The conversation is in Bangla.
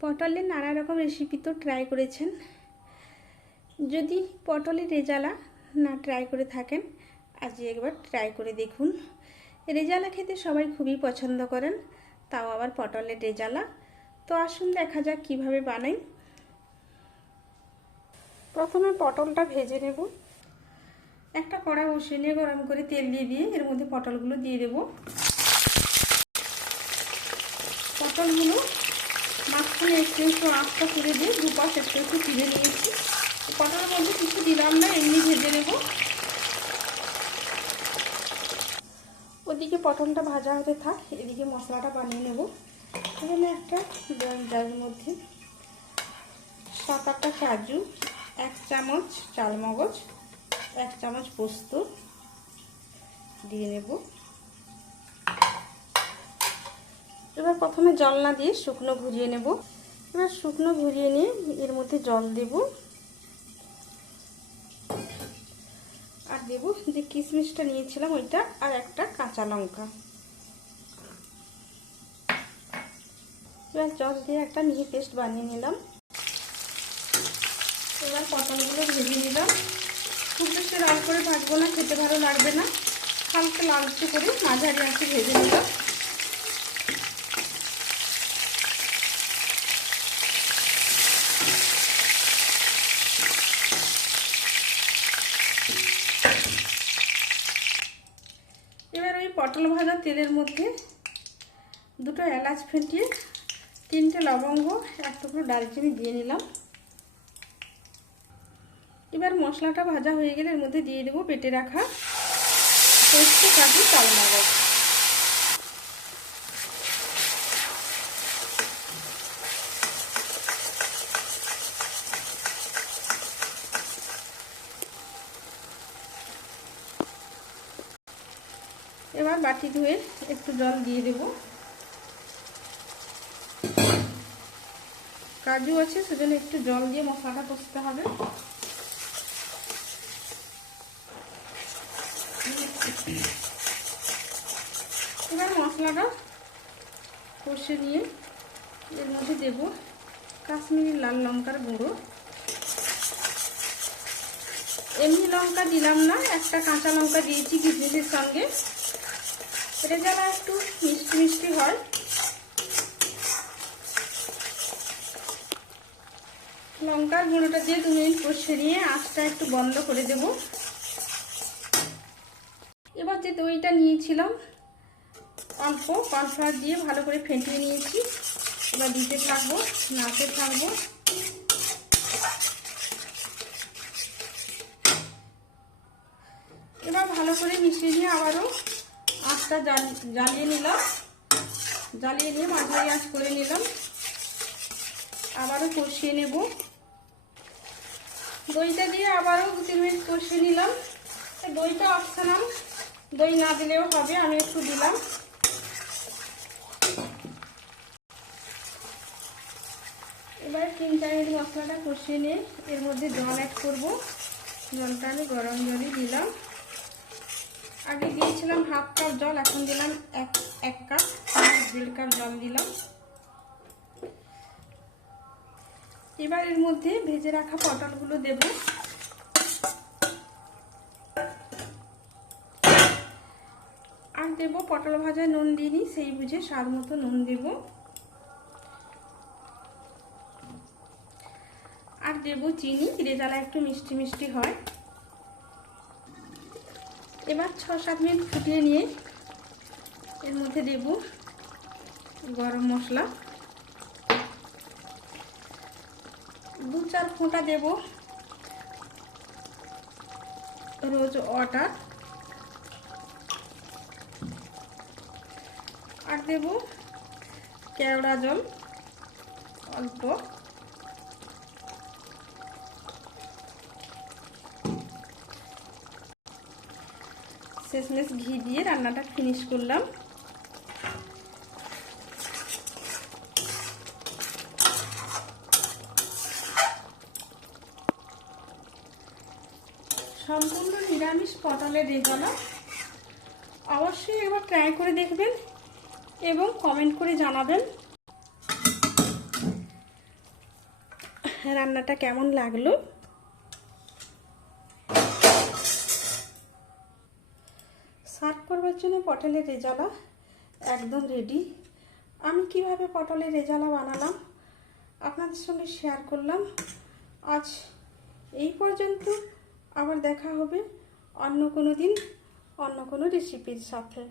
পটলের নানা রকম রেসিপি তো ট্রাই করেছেন। যদি পটলের রেজালা না ট্রাই করে থাকেন আজ একবার ট্রাই করে দেখুন। রেজালা খেতে সবাই খুবই পছন্দ করেন, তাও আবার পটলের রেজালা। তো আসুন দেখা যাক কীভাবে বানাই। প্রথমে পটলটা ভেজে নেব। একটা কড়া বসিয়ে নিয়ে গরম করে তেল দিয়ে দিয়ে এর মধ্যে পটলগুলো দিয়ে দেব। পটলগুলো মাঝখানে একটু একটু আঁচটা করে দিয়ে দুপাশ একটু একটু চিড়ে নিয়েছি। পটলের মধ্যে কিছু দিলাম না, এমনি ভেজে নেব। ওদিকে পটলটা ভাজা হতে থাক, এদিকে মশলাটা বানিয়ে নেব। এখানে একটা যার মধ্যে সাত আটটা কাজু, এক চামচ চালমগজ, এক চামচ পোস্ত দিয়ে নেব। এবার প্রথমে জল না দিয়ে শুকনো ঘুরিয়ে নেব। এবার শুকনো ঘুরিয়ে নিয়ে এর মধ্যে জল দেব। আর দেব যে কিশমিশটা নিয়েছিলাম ওইটা আর একটা কাঁচা লঙ্কা। এবার জল দিয়ে একটা মিহি পেস্ট বানিয়ে নিলাম। এবার পটলগুলো ভেজে নিলাম। খুব বেশি লাল করে ভাজবো না, খেতে ভালো লাগবে না। হালকা লালচে করে মাঝারি আঁচে ভেজে নিলাম এবার ওই পটল ভাজা, তেলের মধ্যে দুটো এলাচ ফেটিয়ে তিনটে লবঙ্গ, এক টুকরো ডালচিনি দিয়ে নিলাম। এবার মশলাটা ভাজা হয়ে গেলে এর মধ্যে দিয়ে দেবো পেটে রাখা পেস্ট কাটি চাল চালমাগজ। এবার বাটি ধুয়ে একটু জল দিয়ে দেব। কাজু আছে, সেজন্য একটু জল দিয়ে মশলাটা কষতে হবে। এবার মশলাটা কষে নিয়ে এর মধ্যে দেব কাশ্মীরি লাল লঙ্কার গুঁড়ো। এমনি লঙ্কা দিলাম না, একটা কাঁচা লঙ্কা দিয়েছি কিশমিশের সঙ্গে। এটা যেন একটু মিষ্টি মিষ্টি হয়। লঙ্কার গুঁড়োটা দিয়ে দু মিনিট কষে নিয়ে আঁচটা একটু বন্ধ করে দেব। এবার যে দইটা নিয়েছিলাম অল্প কনফ্লাওয়ার দিয়ে ভালো করে ফেটিয়ে নিয়েছি। এবার দিতে থাকব, নাড়তে থাকব। এবার ভালো করে মিশিয়ে নিয়ে আবারও আঁচটা জ্বালিয়ে নিলাম। জ্বালিয়ে নিয়ে মাঝারি আঁচ করে নিলাম। আবারও কষিয়ে নেব। দইটা দিয়ে আবারও দু তিন মিনিট কষিয়ে নিলাম। দইটা অপশনাল। দই না দিলেও হবে, আমি একটু দিলাম। এবার তিন চার মিনিট মশলাটা কষিয়ে নিয়ে এর মধ্যে জল অ্যাড করব। জলটা আমি গরম জলই দিলাম। আগে দিয়েছিলাম হাফ কাপ জল, এখন দিলাম এক এক কাপ দেড় কাপ জল দিলাম। এবার এর মধ্যে ভেজে রাখা পটলগুলো দেব। আর দেব পটল ভাজায় নুন দিইনি, সেই বুঝে স্বাদ মতো নুন দেব। আর দেব চিনি রেজালা একটু মিষ্টি মিষ্টি হয়। এবার ছ সাত মিনিট ফুটিয়ে নিয়ে এর মধ্যে দেব গরম মশলা। দু চার ফোঁটা দেব রোজ ওয়াটার। আর দেব কেওড়া জল, অল্প। শেষমেশ ঘি দিয়ে রান্নাটা ফিনিশ করলাম। সম্পূর্ণ নিরামিষ পটলের রেজালা। অবশ্যই একবার ট্রাই করে দেখবেন এবং কমেন্ট করে জানাবেন। রান্নাটা কেমন লাগল? করবার জন্য পটলের রেজালা একদম রেডি আমি কীভাবে পটলের রেজালা বানালাম আপনাদের সঙ্গে শেয়ার করলাম। আজ এই পর্যন্ত। আবার দেখা হবে অন্য কোনো দিন, অন্য কোনো রেসিপির সাথে।